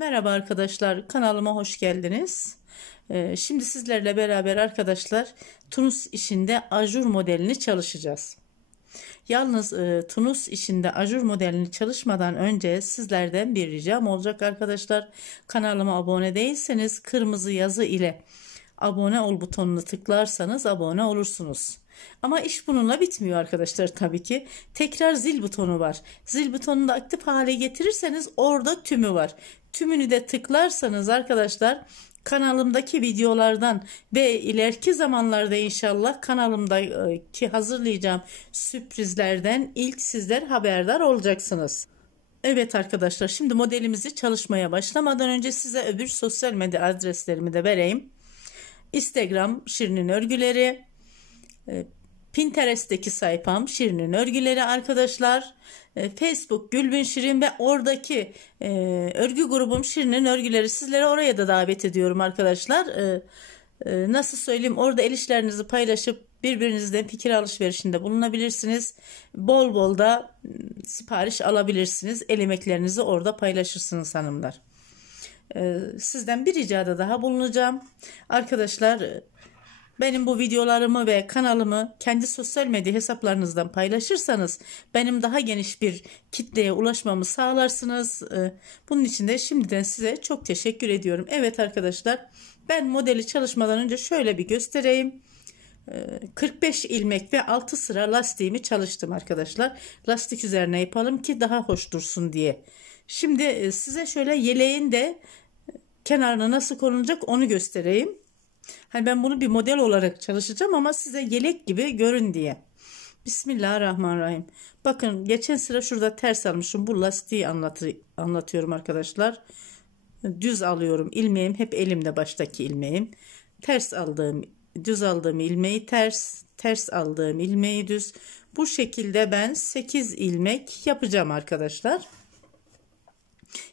Merhaba arkadaşlar, kanalıma hoş geldiniz. Şimdi sizlerle beraber arkadaşlar Tunus işinde ajur modelini çalışacağız. Yalnız Tunus işinde ajur modelini çalışmadan önce sizlerden bir ricam olacak arkadaşlar. Kanalıma abone değilseniz kırmızı yazı ile abone ol butonunu tıklarsanız abone olursunuz. Ama iş bununla bitmiyor arkadaşlar tabii ki. Tekrar zil butonu var. Zil butonunu da aktif hale getirirseniz orada tümü var. Tümünü de tıklarsanız arkadaşlar kanalımdaki videolardan ve ileriki zamanlarda inşallah kanalımdaki hazırlayacağım sürprizlerden ilk sizler haberdar olacaksınız. Evet arkadaşlar, şimdi modelimizi çalışmaya başlamadan önce size öbür sosyal medya adreslerimi de vereyim. Instagram Şirin'in örgüleri, Pinterest'teki sayfam Şirin'in örgüleri arkadaşlar, Facebook Gülbin Şirin ve oradaki örgü grubum Şirin'in örgüleri, sizlere oraya da davet ediyorum arkadaşlar. Nasıl söyleyeyim, orada el işlerinizi paylaşıp birbirinizden fikir alışverişinde bulunabilirsiniz. Bol bol da sipariş alabilirsiniz. El emeklerinizi orada paylaşırsınız hanımlar. Sizden bir ricada daha bulunacağım. Arkadaşlar, benim bu videolarımı ve kanalımı kendi sosyal medya hesaplarınızdan paylaşırsanız benim daha geniş bir kitleye ulaşmamı sağlarsınız. Bunun için de şimdiden size çok teşekkür ediyorum. Evet arkadaşlar, ben modeli çalışmadan önce şöyle bir göstereyim. 45 ilmek ve 6 sıra lastiğimi çalıştım arkadaşlar. Lastik üzerine yapalım ki daha hoş dursun diye. Şimdi size şöyle yeleğin de kenarına nasıl konulacak onu göstereyim. Hani ben bunu bir model olarak çalışacağım ama size yelek gibi görün diye. Bismillahirrahmanirrahim. Bakın, geçen sıra şurada ters almışım. Bu lastiği anlatıyorum arkadaşlar. Düz alıyorum. İlmeğim hep elimde, baştaki ilmeğim. Düz aldığım ilmeği ters aldığım ilmeği düz. Bu şekilde ben 8 ilmek yapacağım arkadaşlar.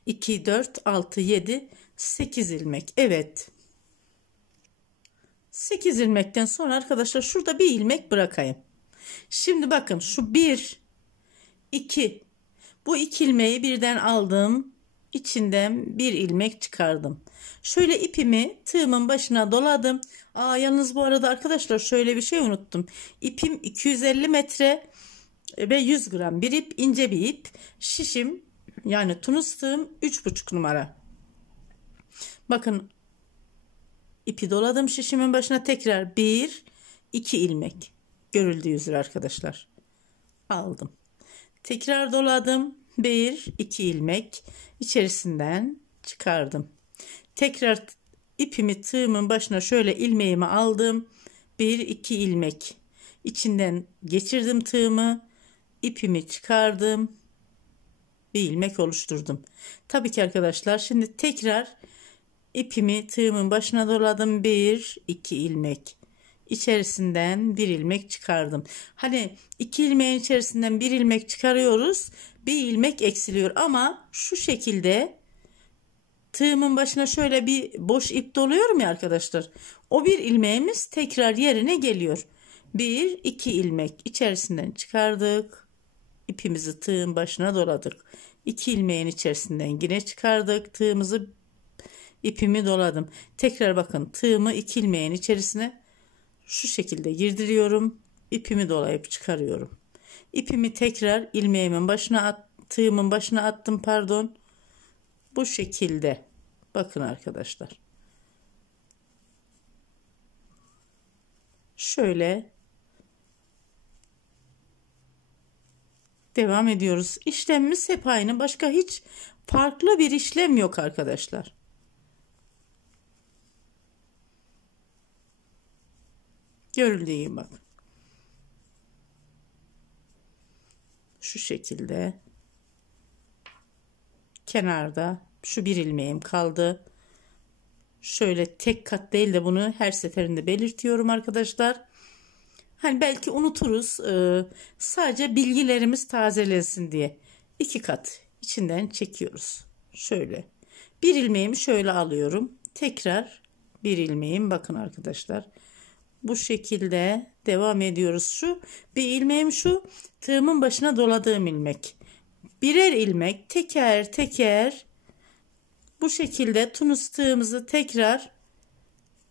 2, 4, 6, 7, 8 ilmek. Evet. 8 ilmekten sonra arkadaşlar şurada bir ilmek bırakayım. Şimdi bakın, şu 1, 2, bu 2 ilmeği birden aldım. İçinden bir ilmek çıkardım. Şöyle ipimi tığımın başına doladım. Yalnız bu arada arkadaşlar şöyle bir şey unuttum. İpim 250 metre ve 100 gram bir ip, ince bir ip. Şişim yani Tunus tığım 3,5 numara. Bakın, ipi doladım şişimin başına, tekrar 1, 2 ilmek görüldüğü üzere arkadaşlar aldım. Tekrar doladım, 1, 2 ilmek içerisinden çıkardım. Tekrar ipimi tığımın başına şöyle ilmeğimi aldım, 1, 2 ilmek içinden geçirdim tığımı, ipimi çıkardım, bir ilmek oluşturdum. Tabii ki arkadaşlar, şimdi tekrar ipimi tığımın başına doladım, 1, 2 ilmek içerisinden bir ilmek çıkardım. Hani 2 ilmeğin içerisinden bir ilmek çıkarıyoruz, bir ilmek eksiliyor ama şu şekilde tığımın başına şöyle bir boş ip doluyorum ya arkadaşlar, o bir ilmeğimiz tekrar yerine geliyor. 1, 2 ilmek içerisinden çıkardık, ipimizi tığın başına doladık, 2 ilmeğin içerisinden yine çıkardık tığımızı, ipimi doladım. Tekrar bakın, tığımı 2 ilmeğin içerisine şu şekilde girdiriyorum. İpimi dolayıp çıkarıyorum. İpimi tekrar ilmeğimin başına tığımın başına attım, pardon. Bu şekilde. Bakın arkadaşlar. Şöyle devam ediyoruz. İşlemimiz hep aynı. Başka hiç farklı bir işlem yok arkadaşlar. Görüldüğü gibi bak. Şu şekilde. Kenarda şu bir ilmeğim kaldı. Şöyle tek kat değil de bunu her seferinde belirtiyorum arkadaşlar. Hani belki unuturuz. Sadece bilgilerimiz tazelensin diye. 2 kat içinden çekiyoruz. Şöyle. Bir ilmeğimi şöyle alıyorum. Tekrar bir ilmeğim, bakın arkadaşlar. Bu şekilde devam ediyoruz. Şu bir ilmeğim, şu tığımın başına doladığım ilmek. Birer ilmek teker teker Bu şekilde tunus tığımızı tekrar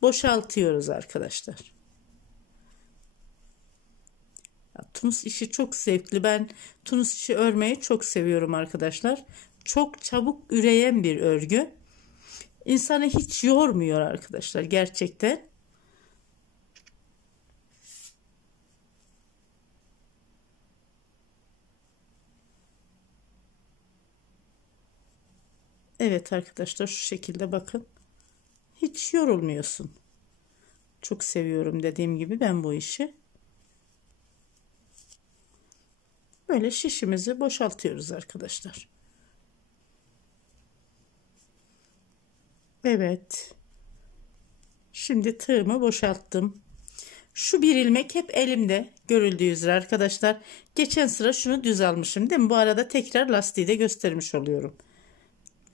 boşaltıyoruz arkadaşlar. Tunus işi çok zevkli. Ben tunus işi örmeyi çok seviyorum arkadaşlar. Çok çabuk üreyen bir örgü. İnsanı hiç yormuyor arkadaşlar gerçekten. Evet arkadaşlar, şu şekilde bakın. Hiç yorulmuyorsun. Çok seviyorum dediğim gibi ben bu işi. Böyle şişimizi boşaltıyoruz arkadaşlar. Evet. Şimdi tığımı boşalttım. Şu bir ilmek hep elimde görüldüğü üzere arkadaşlar. Geçen sıra şunu düz almışım değil mi? Bu arada tekrar lastiği de göstermiş oluyorum.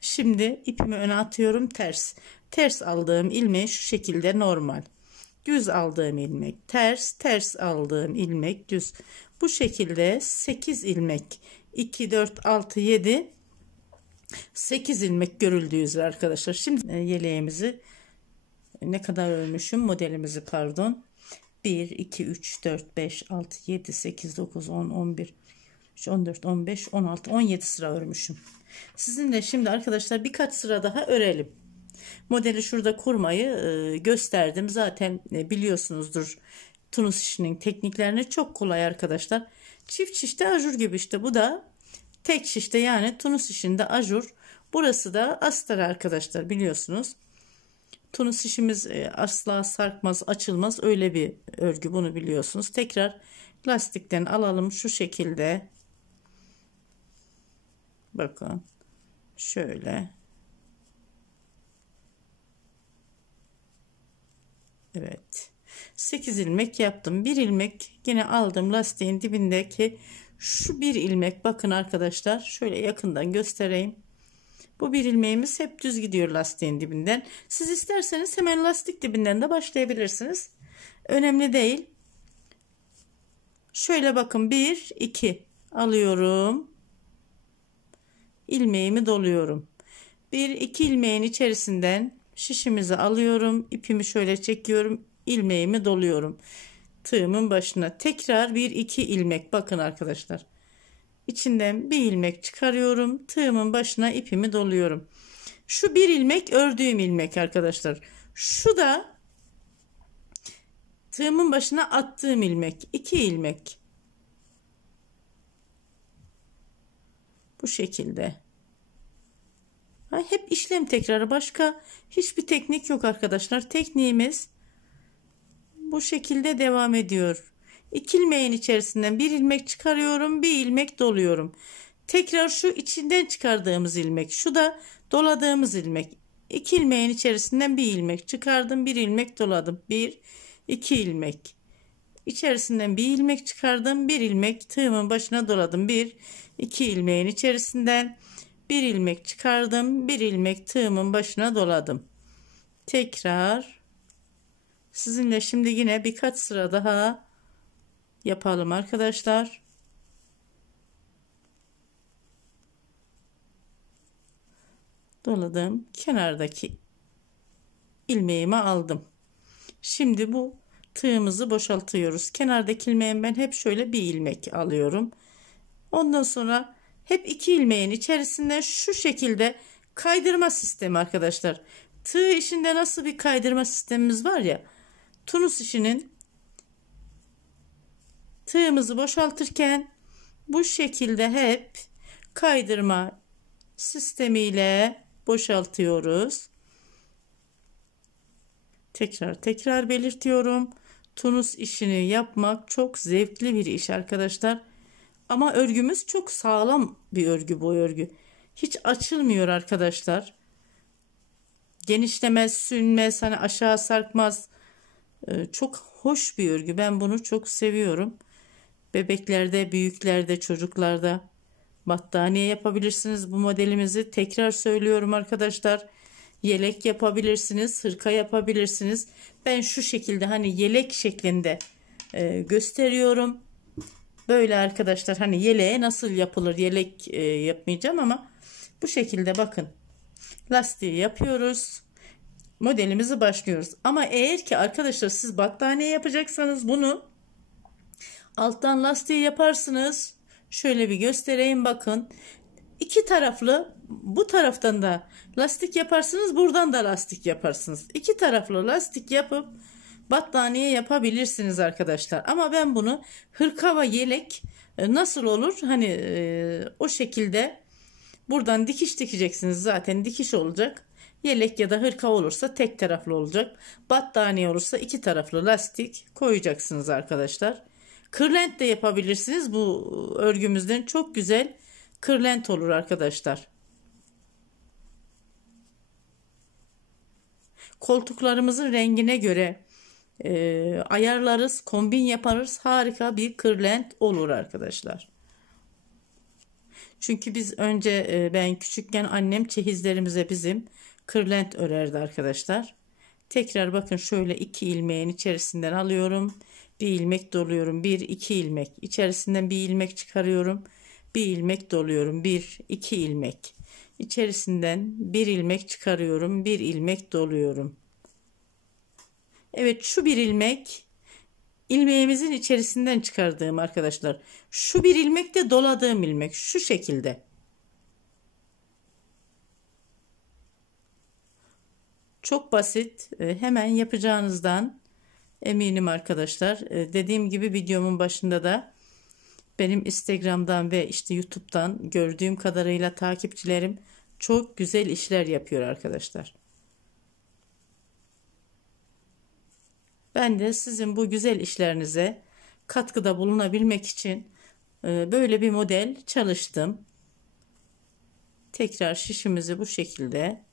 Şimdi ipimi öne atıyorum, ters. Ters aldığım ilmeği şu şekilde normal. Düz aldığım ilmek ters, ters aldığım ilmek düz. Bu şekilde 8 ilmek. 2, 4, 6, 7, 8 ilmek görüldüğü üzere arkadaşlar. Şimdi yeleğimizi ne kadar örmüşüm, modelimizi pardon. 1, 2, 3, 4, 5, 6, 7, 8, 9, 10, 11, 14, 15, 16, 17 sıra örmüşüm. Sizinle şimdi arkadaşlar birkaç sıra daha örelim. Modeli şurada kurmayı gösterdim. Zaten biliyorsunuzdur tunus işinin tekniklerini, çok kolay arkadaşlar. Çift şişte ajur gibi işte. Bu da tek şişte, yani tunus işinde ajur. Burası da astar arkadaşlar, biliyorsunuz. Tunus işimiz asla sarkmaz, açılmaz, öyle bir örgü, bunu biliyorsunuz. Tekrar lastikten alalım şu şekilde. Bakın şöyle. Evet. 8 ilmek yaptım. Bir ilmek yine aldım lastiğin dibindeki şu bir ilmek. Bakın arkadaşlar, şöyle yakından göstereyim. Bu bir ilmeğimiz hep düz gidiyor lastiğin dibinden. Siz isterseniz hemen lastik dibinden de başlayabilirsiniz. Önemli değil. Şöyle bakın, 1 2 alıyorum. İlmeğimi doluyorum. 1 2 ilmeğin içerisinden şişimizi alıyorum. İpimi şöyle çekiyorum. İlmeğimi doluyorum. Tığımın başına tekrar 1 2 ilmek. Bakın arkadaşlar. İçinden bir ilmek çıkarıyorum. Tığımın başına ipimi doluyorum. Şu bir ilmek ördüğüm ilmek arkadaşlar. Şu da tığımın başına attığım ilmek. 2 ilmek. Bu şekilde. Hep işlem tekrarı, başka hiçbir teknik yok arkadaşlar. Tekniğimiz bu şekilde devam ediyor. 2 ilmeğin içerisinden bir ilmek çıkarıyorum, bir ilmek doluyorum. Tekrar şu içinden çıkardığımız ilmek, şu da doladığımız ilmek. 2 ilmeğin içerisinden bir ilmek çıkardım, bir ilmek doladım. 1 2 ilmek. İçerisinden bir ilmek çıkardım, bir ilmek tığımın başına doladım. 1 2 ilmeğin içerisinden bir ilmek çıkardım, bir ilmek tığımın başına doladım. Tekrar sizinle şimdi yine birkaç sıra daha yapalım arkadaşlar. Doladım, kenardaki ilmeğimi aldım. Şimdi bu tığımızı boşaltıyoruz. Kenardaki ilmeğim, ben hep şöyle bir ilmek alıyorum. Ondan sonra hep 2 ilmeğin içerisinden şu şekilde kaydırma sistemi arkadaşlar. Tığ işinde nasıl bir kaydırma sistemimiz var ya, tunus işinin tığımızı boşaltırken bu şekilde hep kaydırma sistemiyle boşaltıyoruz. Tekrar belirtiyorum. Tunus işini yapmak çok zevkli bir iş arkadaşlar. Ama örgümüz çok sağlam bir örgü, bu örgü. Hiç açılmıyor arkadaşlar. Genişlemez, sünmez, hani aşağı sarkmaz. Çok hoş bir örgü. Ben bunu çok seviyorum. Bebeklerde, büyüklerde, çocuklarda battaniye yapabilirsiniz bu modelimizi. Tekrar söylüyorum arkadaşlar. Yelek yapabilirsiniz, hırka yapabilirsiniz. Ben şu şekilde hani yelek şeklinde gösteriyorum. Böyle arkadaşlar, hani yeleğe nasıl yapılır, yelek yapmayacağım ama bu şekilde bakın. Lastiği yapıyoruz. Modelimizi başlıyoruz. Ama eğer ki arkadaşlar siz battaniye yapacaksanız bunu alttan lastiği yaparsınız. Şöyle bir göstereyim, bakın. İki taraflı, bu taraftan da lastik yaparsınız, buradan da lastik yaparsınız. İki taraflı lastik yapıp battaniye yapabilirsiniz arkadaşlar. Ama ben bunu hırka ve yelek nasıl olur? Hani o şekilde buradan dikiş dikeceksiniz. Zaten dikiş olacak. Yelek ya da hırka olursa tek taraflı olacak. Battaniye olursa iki taraflı lastik koyacaksınız arkadaşlar. Kırlent de yapabilirsiniz. Bu örgümüzden çok güzel kırlent olur arkadaşlar. Koltuklarımızın rengine göre ayarlarız, kombin yaparız. Harika bir kırlent olur arkadaşlar. Çünkü biz önce ben küçükken annem çeyizlerimize bizim kırlent örerdi arkadaşlar. Tekrar bakın, şöyle iki ilmeğin içerisinden alıyorum. Bir ilmek doluyorum. Bir iki ilmek. İçerisinden bir ilmek çıkarıyorum. Bir ilmek doluyorum. Bir iki ilmek. İçerisinden bir ilmek çıkarıyorum. Bir ilmek doluyorum. Evet, şu bir ilmek ilmeğimizin içerisinden çıkardığım arkadaşlar. Şu bir ilmek de doladığım ilmek. Şu şekilde. Çok basit. Hemen yapacağınızdan eminim arkadaşlar. Dediğim gibi videomun başında da benim Instagram'dan ve işte YouTube'dan gördüğüm kadarıyla takipçilerim çok güzel işler yapıyor arkadaşlar. Ben de sizin bu güzel işlerinize katkıda bulunabilmek için böyle bir model çalıştım. Tekrar şişimizi bu şekilde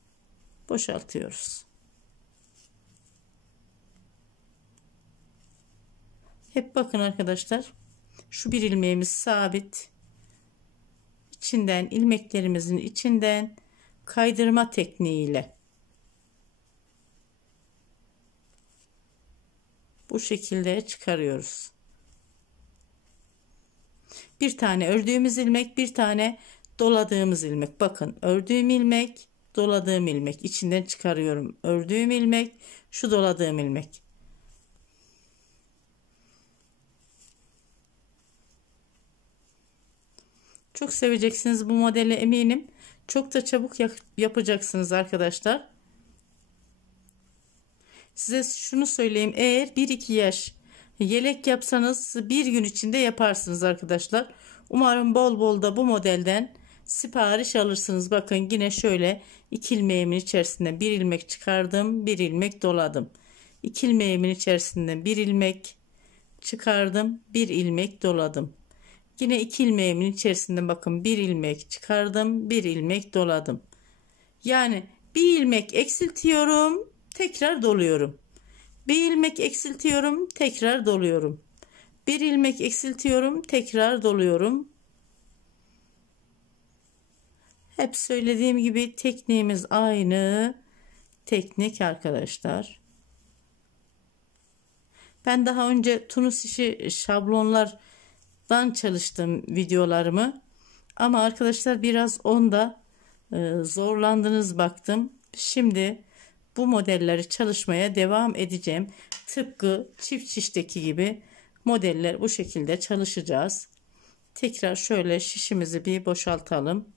boşaltıyoruz. Hep bakın arkadaşlar, şu bir ilmeğimiz sabit. İçinden, ilmeklerimizin içinden kaydırma tekniğiyle bu şekilde çıkarıyoruz. Bir tane ördüğümüz ilmek, bir tane doladığımız ilmek. Bakın, ördüğüm ilmek, doladığım ilmek, içinden çıkarıyorum. Ördüğüm ilmek, şu doladığım ilmek. Çok seveceksiniz bu modeli, eminim. Çok da çabuk yapacaksınız arkadaşlar. Size şunu söyleyeyim. Eğer 1-2 yaş yelek yapsanız bir gün içinde yaparsınız arkadaşlar. Umarım bol bol da bu modelden sipariş alırsınız. Bakın, yine şöyle iki ilmeğimin içerisinden bir ilmek çıkardım. Bir ilmek doladım. İki ilmeğimin içerisinden bir ilmek çıkardım. Bir ilmek doladım. Yine iki ilmeğimin içerisinden bakın bir ilmek çıkardım. Bir ilmek doladım. Yani bir ilmek eksiltiyorum. Tekrar doluyorum. Bir ilmek eksiltiyorum, tekrar doluyorum. Bir ilmek eksiltiyorum, tekrar doluyorum. Hep söylediğim gibi tekniğimiz aynı teknik arkadaşlar. Ben daha önce tunus işi şablonlardan çalıştım videolarımı. Ama arkadaşlar biraz onda zorlandınız baktım. Şimdi bu modelleri çalışmaya devam edeceğim. Tıpkı çift şişteki gibi modeller bu şekilde çalışacağız. Tekrar şöyle şişimizi bir boşaltalım.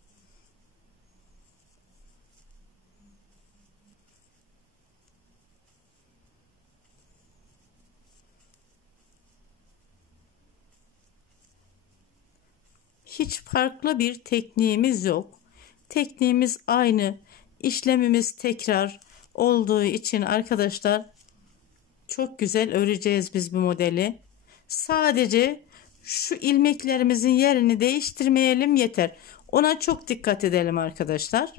Hiç farklı bir tekniğimiz yok. Tekniğimiz aynı. İşlemimiz tekrar olduğu için arkadaşlar çok güzel öreceğiz biz bu modeli. Sadece şu ilmeklerimizin yerini değiştirmeyelim yeter. Ona çok dikkat edelim arkadaşlar.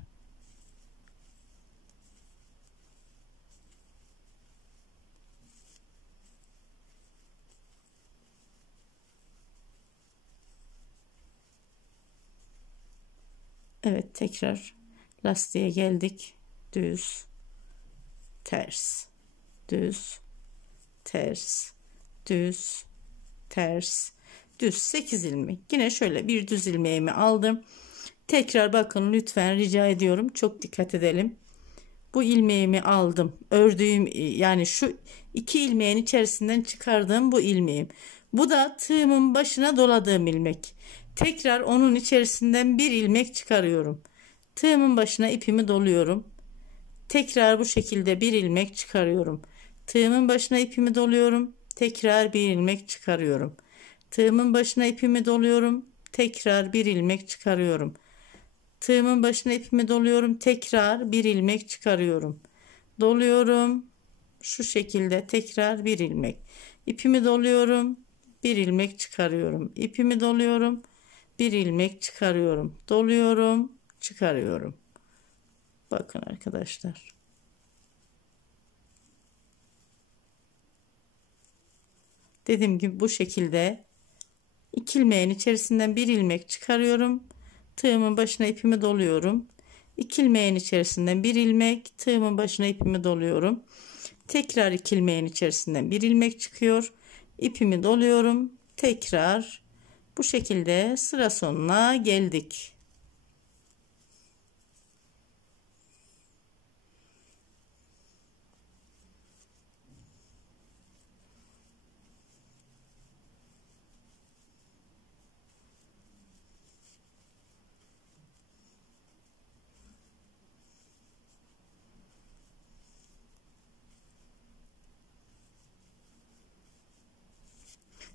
Evet, tekrar lastiğe geldik. Düz, ters, düz, ters, düz, ters, düz. 8 ilmek. Yine şöyle bir düz ilmeğimi aldım. Tekrar bakın lütfen rica ediyorum. Çok dikkat edelim. Bu ilmeğimi aldım. Ördüğüm yani şu iki ilmeğin içerisinden çıkardığım bu ilmeğim. Bu da tığımın başına doladığım ilmek. Tekrar onun içerisinden bir ilmek çıkarıyorum. Tığımın başına ipimi doluyorum. Tekrar bu şekilde bir ilmek çıkarıyorum. Tığımın başına ipimi doluyorum. Tekrar bir ilmek çıkarıyorum. Tığımın başına ipimi doluyorum. Tekrar bir ilmek çıkarıyorum. Tığımın başına ipimi doluyorum. Tekrar bir ilmek çıkarıyorum. Doluyorum. Şu şekilde tekrar bir ilmek. İpimi doluyorum. Bir ilmek çıkarıyorum. İpimi doluyorum. Bir ilmek çıkarıyorum. Doluyorum. Çıkarıyorum. Bakın arkadaşlar. Dediğim gibi bu şekilde iki ilmeğin içerisinden bir ilmek çıkarıyorum. Tığımın başına ipimi doluyorum. İki ilmeğin içerisinden bir ilmek, tığımın başına ipimi doluyorum. Tekrar iki ilmeğin içerisinden bir ilmek çıkıyor. İpimi doluyorum. Tekrar bu şekilde sıra sonuna geldik.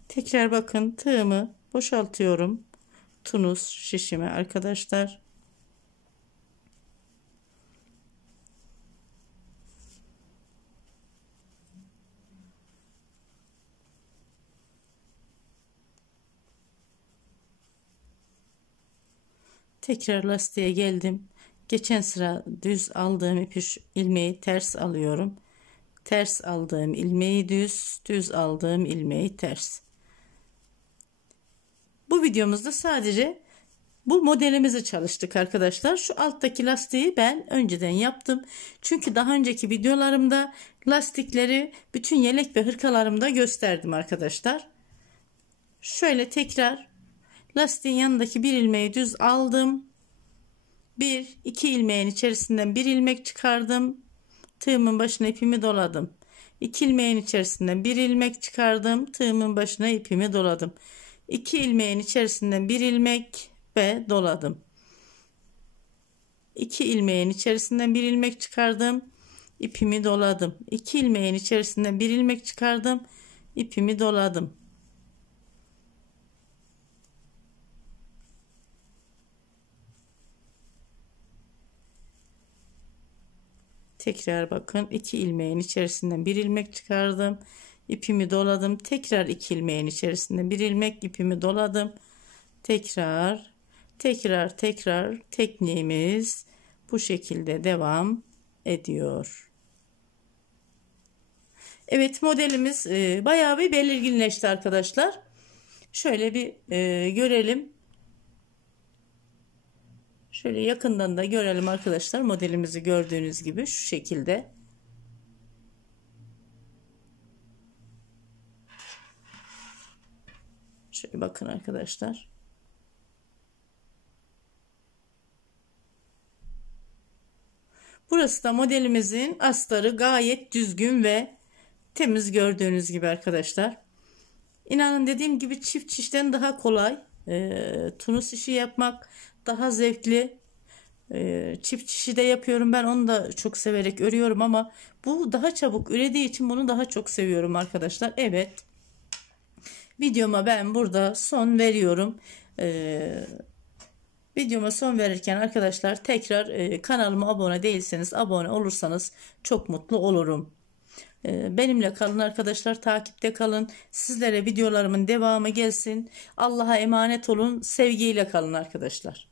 Tekrar bakın tığımı boşaltıyorum. Tunus şişime arkadaşlar. Tekrar lastiğe geldim. Geçen sıra düz aldığım ilmeği ters alıyorum. Ters aldığım ilmeği düz, düz aldığım ilmeği ters. Bu videomuzda sadece bu modelimizi çalıştık arkadaşlar. Şu alttaki lastiği ben önceden yaptım. Çünkü daha önceki videolarımda lastikleri bütün yelek ve hırkalarımda gösterdim arkadaşlar. Şöyle tekrar lastiğin yanındaki bir ilmeği düz aldım. İki ilmeğin içerisinden bir ilmek çıkardım. Tığımın başına ipimi doladım. İki ilmeğin içerisinden bir ilmek çıkardım. Tığımın başına ipimi doladım. İki ilmeğin içerisinden bir ilmek ve doladım. İki ilmeğin içerisinden bir ilmek çıkardım. İpimi doladım. İki ilmeğin içerisinden bir ilmek çıkardım. İpimi doladım. Tekrar bakın iki ilmeğin içerisinden bir ilmek çıkardım. İpimi doladım. Tekrar iki ilmeğin içerisinden bir ilmek, ipimi doladım. Tekrar tekniğimiz bu şekilde devam ediyor. Evet, modelimiz bayağı bir belirginleşti arkadaşlar. Şöyle bir görelim. Şöyle yakından da görelim arkadaşlar. Modelimizi gördüğünüz gibi şu şekilde. Şöyle bakın arkadaşlar. Burası da modelimizin astarı, gayet düzgün ve temiz gördüğünüz gibi arkadaşlar. İnanın dediğim gibi çift şişten daha kolay. Tunus işi yapmak daha zevkli. Çift şişi de yapıyorum ben, onu da çok severek örüyorum ama bu daha çabuk ürediği için bunu daha çok seviyorum arkadaşlar. Evet, videoma ben burada son veriyorum. Videoma son verirken arkadaşlar tekrar kanalıma abone değilseniz abone olursanız çok mutlu olurum. Benimle kalın arkadaşlar, takipte kalın. Sizlere videolarımın devamı gelsin. Allah'a emanet olun. Sevgiyle kalın arkadaşlar.